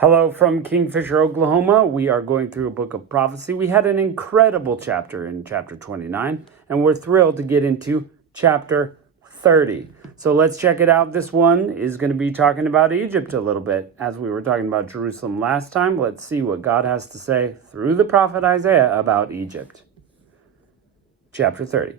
Hello from Kingfisher, Oklahoma. We are going through a book of prophecy. We had an incredible chapter in chapter 29, and we're thrilled to get into chapter 30. So let's check it out. This one is going to be talking about Egypt a little bit. As we were talking about Jerusalem last time, let's see what God has to say through the prophet Isaiah about Egypt. Chapter 30.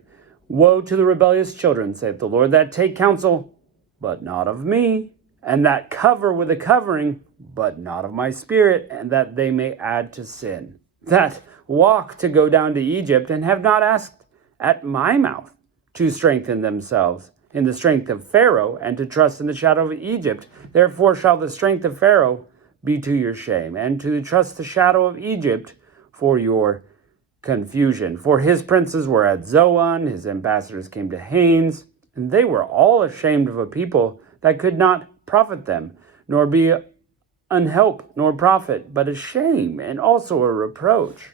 Woe to the rebellious children, saith the Lord, that take counsel, but not of me, and that cover with a covering, but not of my spirit, and that they may add to sin. That walk to go down to Egypt, and have not asked at my mouth to strengthen themselves in the strength of Pharaoh, and to trust in the shadow of Egypt. Therefore shall the strength of Pharaoh be to your shame, and to trust the shadow of Egypt for your confusion. For his princes were at Zoan, his ambassadors came to Hanes, and they were all ashamed of a people that could not profit them, nor be an help nor profit, but a shame and also a reproach.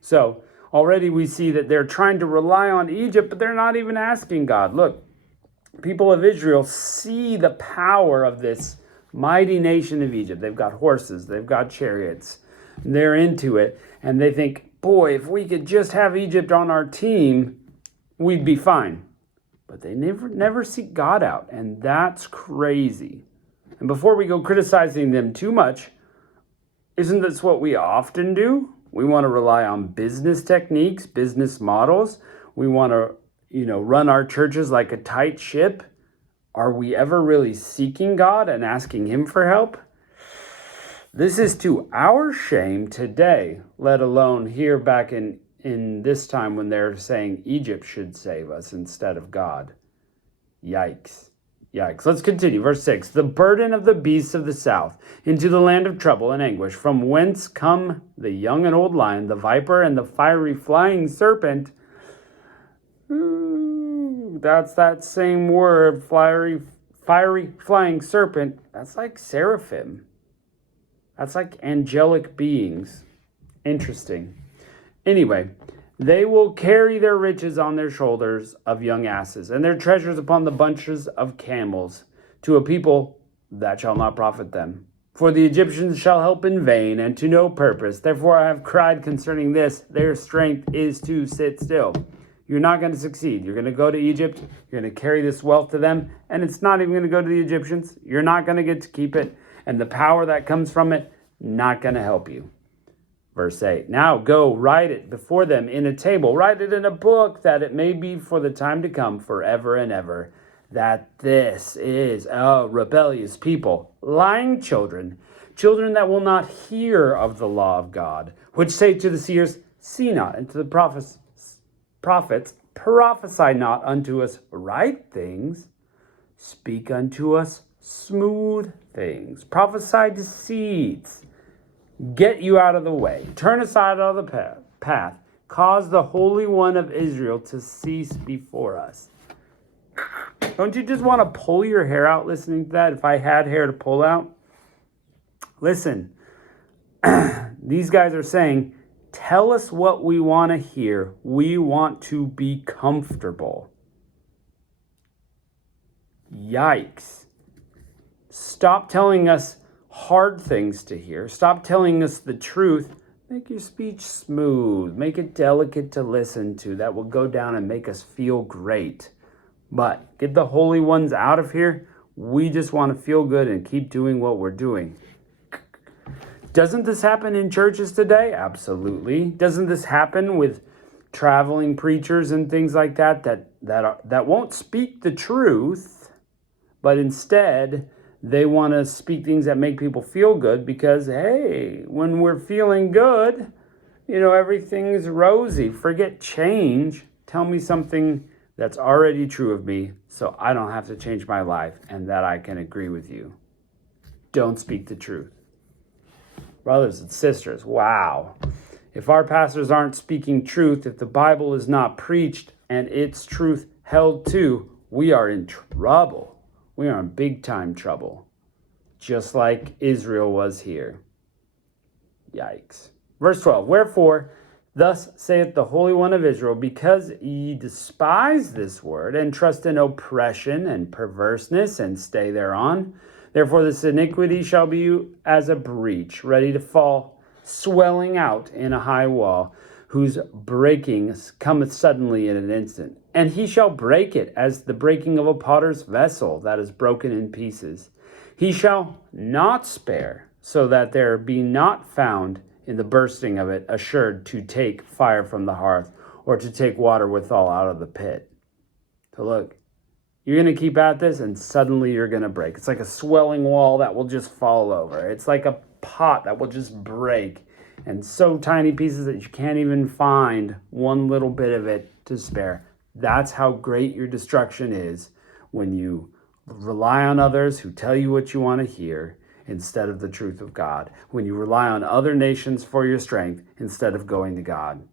So already we see that they're trying to rely on Egypt, but they're not even asking God. Look, people of Israel see the power of this mighty nation of Egypt. They've got horses, they've got chariots, they're into it, and they think, boy, if we could just have Egypt on our team, we'd be fine. But they never seek God out, and that's crazy. And before we go criticizing them too much, isn't this what we often do? We want to rely on business techniques, business models. We want to, run our churches like a tight ship. Are we ever really seeking God and asking Him for help? This is to our shame today, let alone here back in this time when they're saying Egypt should save us instead of God. Yikes. Yikes. Let's continue. Verse 6. The burden of the beasts of the south into the land of trouble and anguish, from whence come the young and old lion, the viper, and the fiery flying serpent. Ooh, that's that same word, fiery flying serpent. That's like seraphim. That's like angelic beings. Interesting. Anyway, they will carry their riches on their shoulders of young asses, and their treasures upon the bunches of camels, to a people that shall not profit them. For the Egyptians shall help in vain, and to no purpose. Therefore I have cried concerning this, their strength is to sit still. You're not going to succeed. You're going to go to Egypt, you're going to carry this wealth to them, and it's not even going to go to the Egyptians. You're not going to get to keep it, and the power that comes from it, not going to help you. Verse 8, now go, write it before them in a table, write it in a book, that it may be for the time to come forever and ever, that this is a rebellious people, lying children, children that will not hear of the law of God, which say to the seers, see not, and to the prophets, prophesy not unto us right things, speak unto us smooth things, prophesy deceits, get you out of the way, turn aside out of the path, cause the Holy One of Israel to cease before us. Don't you just want to pull your hair out listening to that? If I had hair to pull out? Listen, these guys are saying, tell us what we want to hear. We want to be comfortable. Yikes. Stop telling us hard things to hear. Stop telling us the truth. Make your speech smooth. Make it delicate to listen to. That will go down and make us feel great. But get the holy ones out of here. We just want to feel good and keep doing what we're doing. Doesn't this happen in churches today? Absolutely. Doesn't this happen with traveling preachers and things like that won't speak the truth, but instead they want to speak things that make people feel good because, hey, when we're feeling good, everything's rosy. Forget change. Tell me something that's already true of me so I don't have to change my life and that I can agree with you. Don't speak the truth. Brothers and sisters, wow. If our pastors aren't speaking truth, if the Bible is not preached and its truth held to, we are in trouble. We are in big time trouble, just like Israel was here. Yikes. Verse 12, wherefore, thus saith the Holy One of Israel, because ye despise this word, and trust in oppression and perverseness, and stay thereon, Therefore this iniquity shall be as a breach, ready to fall, swelling out in a high wall, whose breaking cometh suddenly in an instant. And he shall break it as the breaking of a potter's vessel that is broken in pieces. He shall not spare, so that there be not found in the bursting of it assured to take fire from the hearth, or to take water withal out of the pit. So look, you're going to keep at this, and suddenly you're going to break. It's like a swelling wall that will just fall over. It's like a pot that will just break, and so tiny pieces that you can't even find one little bit of it to spare. That's how great your destruction is when you rely on others who tell you what you want to hear instead of the truth of God. When you rely on other nations for your strength instead of going to God.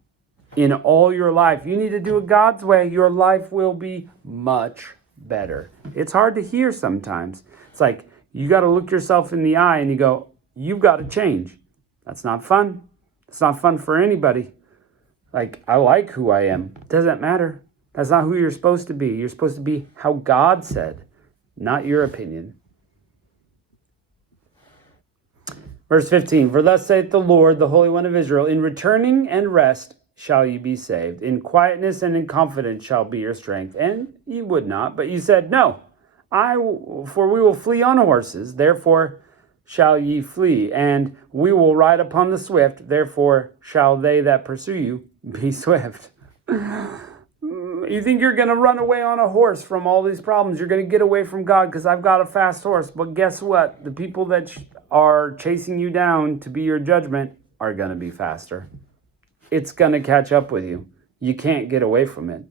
In all your life, you need to do it God's way. Your life will be much better. It's hard to hear sometimes. It's like you got to look yourself in the eye and you go, you've got to change. That's not fun. It's not fun for anybody. Like, I like who I am. Doesn't matter. That's not who you're supposed to be. You're supposed to be how God said, not your opinion. Verse 15, for thus saith the Lord, the Holy One of Israel, in returning and rest shall ye be saved. In quietness and in confidence shall be your strength. And ye would not, but ye said, no, for we will flee on horses, therefore shall ye flee. And we will ride upon the swift, therefore shall they that pursue you be swift. You think you're going to run away on a horse from all these problems. You're going to get away from God because I've got a fast horse. But guess what? The people that are chasing you down to be your judgment are going to be faster. It's going to catch up with you. You can't get away from it.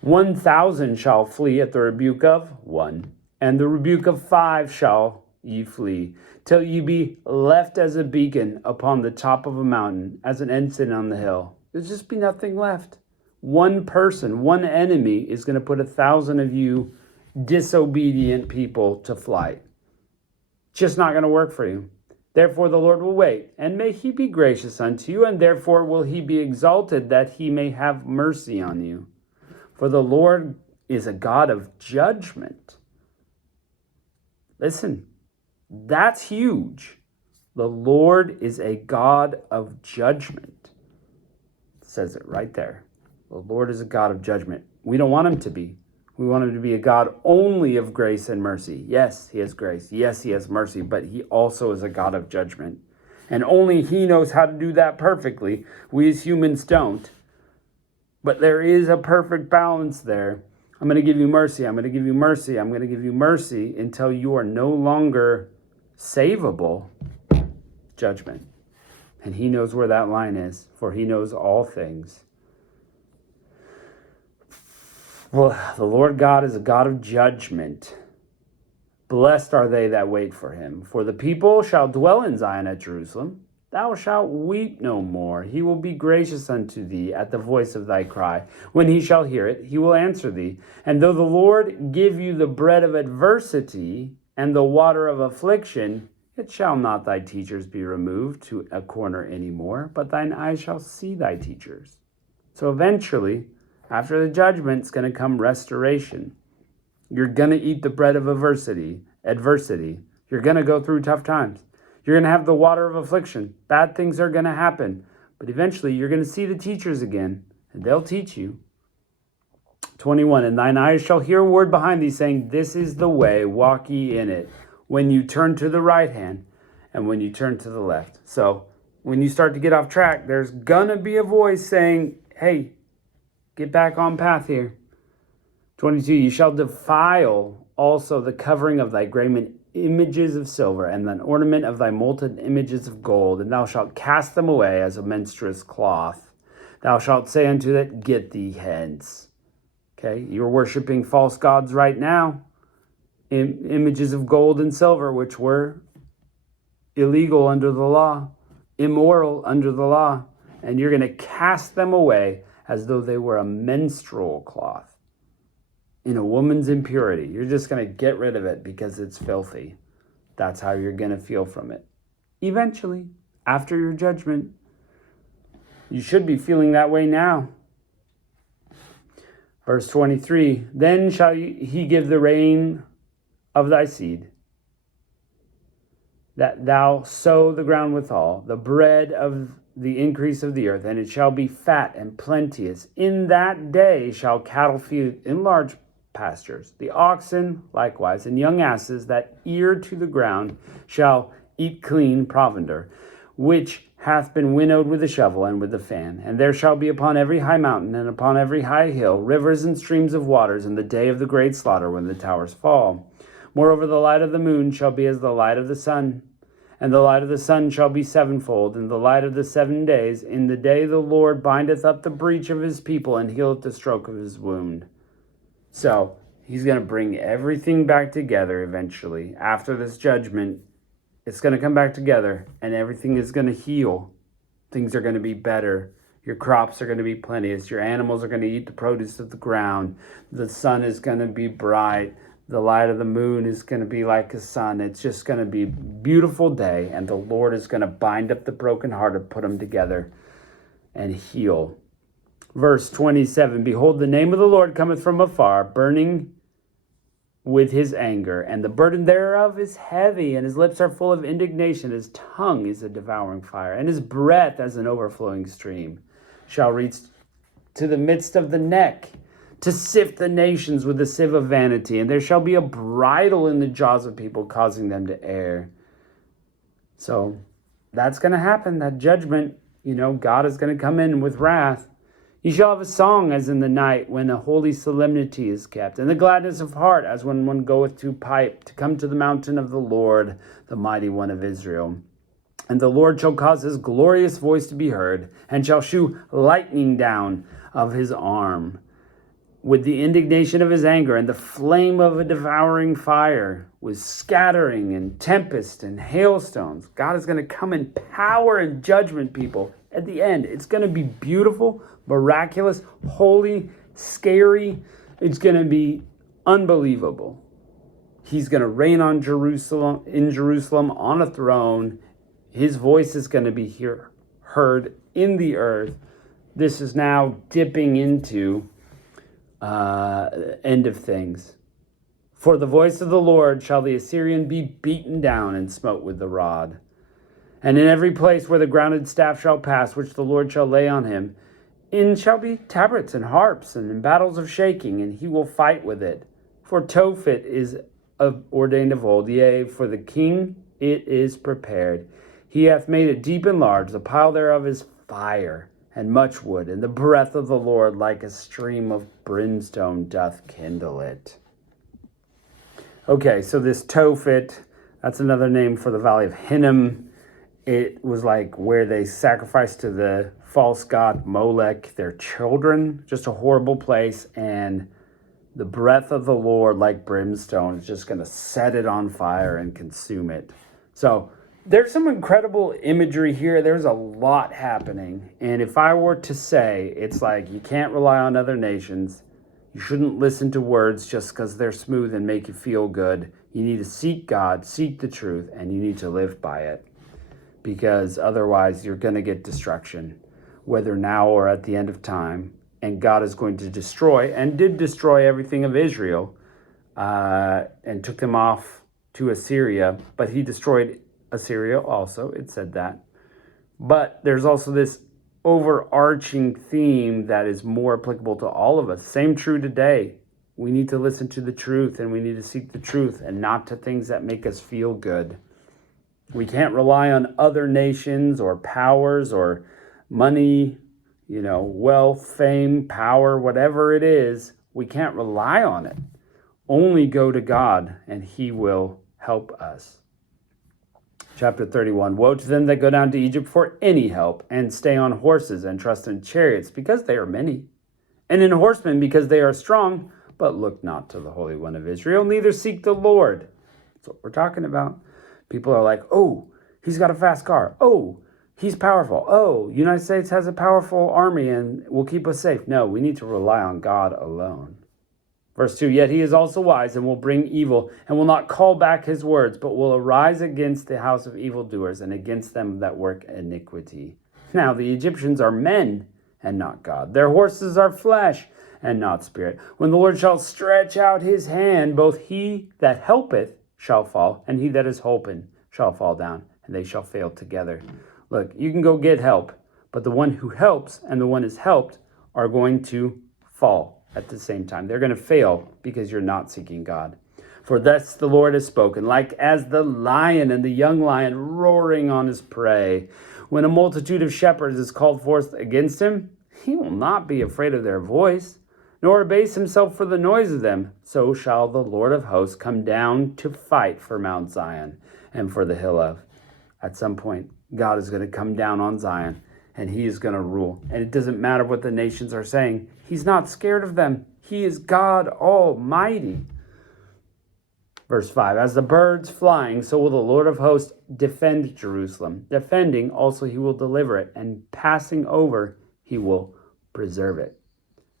1,000 shall flee at the rebuke of one, and the rebuke of 5 shall ye flee, till ye be left as a beacon upon the top of a mountain, as an ensign on the hill. There's just be nothing left. One person, one enemy is going to put 1,000 of you disobedient people to flight. Just not going to work for you. Therefore the Lord will wait, and may he be gracious unto you, and therefore will he be exalted, that he may have mercy on you. For the Lord is a God of judgment. Listen, that's huge. The Lord is a God of judgment. It says it right there. The Lord is a God of judgment. We don't want him to be. We want him to be a God only of grace and mercy. Yes, he has grace. Yes, he has mercy, but he also is a God of judgment. And only he knows how to do that perfectly. We as humans don't. But there is a perfect balance there. I'm going to give you mercy. I'm going to give you mercy. I'm going to give you mercy until you are no longer savable. Judgment. And he knows where that line is, for he knows all things. Well, the Lord God is a God of judgment. Blessed are they that wait for him. For the people shall dwell in Zion at Jerusalem. Thou shalt weep no more. He will be gracious unto thee at the voice of thy cry. When he shall hear it, he will answer thee. And though the Lord give you the bread of adversity and the water of affliction, it shall not thy teachers be removed to a corner any more, but thine eyes shall see thy teachers. So eventually, after the judgment, it's going to come restoration. You're going to eat the bread of adversity. You're going to go through tough times. You're going to have the water of affliction. Bad things are going to happen. But eventually, you're going to see the teachers again, and they'll teach you. 21, and thine eyes shall hear a word behind thee, saying, this is the way, walk ye in it, when you turn to the right hand, and when you turn to the left. So, when you start to get off track, there's going to be a voice saying, hey, get back on path here. 22, you shall defile also the covering of thy graven images of silver, and an ornament of thy molten images of gold, and thou shalt cast them away as a menstruous cloth. Thou shalt say unto it, get thee hence. Okay, you're worshiping false gods right now. Images of gold and silver, which were illegal under the law, immoral under the law, and you're going to cast them away as though they were a menstrual cloth. In a woman's impurity, you're just going to get rid of it because it's filthy. That's how you're going to feel from it. Eventually, after your judgment, you should be feeling that way now. Verse 23, then shall he give the rain of thy seed, that thou sow the ground withal, the bread of the increase of the earth, and it shall be fat and plenteous. In that day shall cattle feed in large pastures. The oxen likewise, and young asses that ear to the ground shall eat clean provender, which hath been winnowed with the shovel and with the fan. And there shall be upon every high mountain and upon every high hill rivers and streams of waters in the day of the great slaughter, when the towers fall. Moreover, the light of the moon shall be as the light of the sun, and the light of the sun shall be sevenfold, and the light of the 7 days. In the day the Lord bindeth up the breach of his people, and healeth the stroke of his wound. So he's going to bring everything back together eventually. After this judgment, it's going to come back together, and everything is going to heal. Things are going to be better. Your crops are going to be plenteous. Your animals are going to eat the produce of the ground. The sun is going to be bright. The light of the moon is going to be like a sun. It's just going to be a beautiful day, and the Lord is going to bind up the brokenhearted, put them together, and heal. Verse 27, behold, the name of the Lord cometh from afar, burning with his anger, and the burden thereof is heavy, and his lips are full of indignation. His tongue is a devouring fire, and his breath as an overflowing stream shall reach to the midst of the neck, to sift the nations with the sieve of vanity. And there shall be a bridle in the jaws of people, causing them to err. So that's going to happen, that judgment. God is going to come in with wrath. You shall have a song as in the night, when a holy solemnity is kept, and the gladness of heart as when one goeth to pipe, to come to the mountain of the Lord, the mighty one of Israel. And the Lord shall cause his glorious voice to be heard, and shall shew lightning down of his arm, with the indignation of his anger, and the flame of a devouring fire, with scattering and tempest and hailstones. God is going to come in power and judgment, people. At the end, it's going to be beautiful, miraculous, holy, scary. It's going to be unbelievable. He's going to reign in Jerusalem on a throne. His voice is going to be heard in the earth. This is now dipping into end of things. For the voice of the Lord shall the Assyrian be beaten down and smote with the rod. And in every place where the grounded staff shall pass, which the Lord shall lay on him, in shall be tabrets and harps, and in battles of shaking, and he will fight with it. For Tophet is ordained of old, yea, for the king it is prepared. He hath made it deep and large, the pile thereof is fire, and much wood, and the breath of the Lord like a stream of brimstone doth kindle it. Okay, so this Tophet, that's another name for the valley of Hinnom. It was like where they sacrificed to the false god Molech their children. Just a horrible place. And the breath of the Lord, like brimstone, is just going to set it on fire and consume it. So there's some incredible imagery here. There's a lot happening. And if I were to say, it's like you can't rely on other nations. You shouldn't listen to words just because they're smooth and make you feel good. You need to seek God, seek the truth, and you need to live by it. Because otherwise you're going to get destruction, whether now or at the end of time. And God is going to destroy, and did destroy, everything of Israel, and took them off to Assyria. But he destroyed Assyria also, it said that. But there's also this overarching theme that is more applicable to all of us. Same true today. We need to listen to the truth, and we need to seek the truth, and not to things that make us feel good. We can't rely on other nations or powers or money, wealth, fame, power, whatever it is. We can't rely on it. Only go to God, and he will help us. Chapter 31, woe to them that go down to Egypt for any help, and stay on horses, and trust in chariots, because they are many, and in horsemen, because they are strong, but look not to the Holy One of Israel, neither seek the Lord. That's what we're talking about. People are like, oh, he's got a fast car. Oh, he's powerful. Oh, United States has a powerful army and will keep us safe. No, we need to rely on God alone. Verse 2, yet he is also wise and will bring evil and will not call back his words, but will arise against the house of evildoers and against them that work iniquity. Now the Egyptians are men and not God. Their horses are flesh and not spirit. When the Lord shall stretch out his hand, both he that helpeth shall fall, and he that is holpen shall fall down, and they shall fail together. Look, you can go get help, but the one who helps and the one who is helped are going to fall at the same time. They're going to fail because you're not seeking God. For thus the Lord has spoken, like as the lion and the young lion roaring on his prey. When a multitude of shepherds is called forth against him, he will not be afraid of their voice, nor abase himself for the noise of them. So shall the Lord of hosts come down to fight for Mount Zion and for the hill of. At some point, God is going to come down on Zion, and he is going to rule. And it doesn't matter what the nations are saying. He's not scared of them. He is God Almighty. Verse 5, as the birds flying, so will the Lord of hosts defend Jerusalem. Defending, also he will deliver it, and passing over, he will preserve it.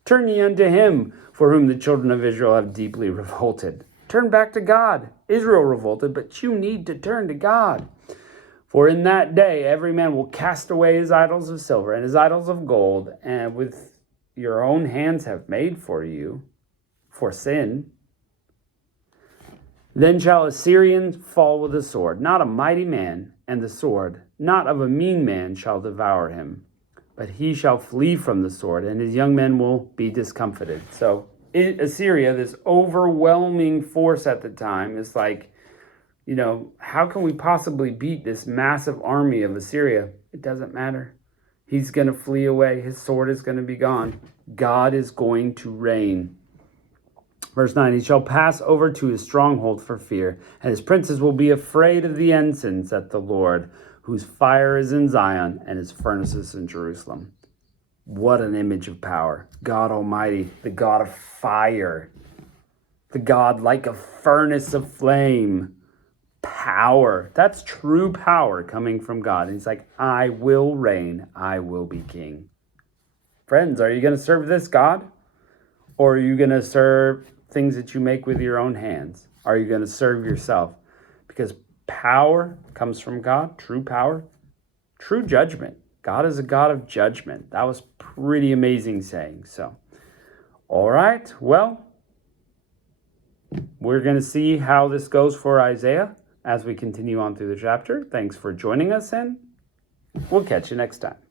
Turn ye unto him, for whom the children of Israel have deeply revolted. Turn back to God. Israel revolted, but you need to turn to God. For in that day every man will cast away his idols of silver and his idols of gold, and with your own hands have made for you, for sin. Then shall a Syrian fall with a sword, not a mighty man, and the sword, not of a mean man, shall devour him. But he shall flee from the sword, and his young men will be discomfited. So Assyria, this overwhelming force at the time, is like, how can we possibly beat this massive army of Assyria? It doesn't matter. He's going to flee away. His sword is going to be gone. God is going to reign. Verse 9, he shall pass over to his stronghold for fear, and his princes will be afraid of the ensigns at the Lord, whose fire is in Zion and his furnaces in Jerusalem. What an image of power. God Almighty, the God of fire, the God like a furnace of flame. Power. That's true power coming from God. And he's like, I will reign. I will be king. Friends, are you going to serve this God? Or are you going to serve things that you make with your own hands? Are you going to serve yourself? Because power comes from God, true power, true judgment. God is a God of judgment. That was pretty amazing saying. So, all right, well, we're going to see how this goes for Isaiah as we continue on through the chapter. Thanks for joining us, and we'll catch you next time.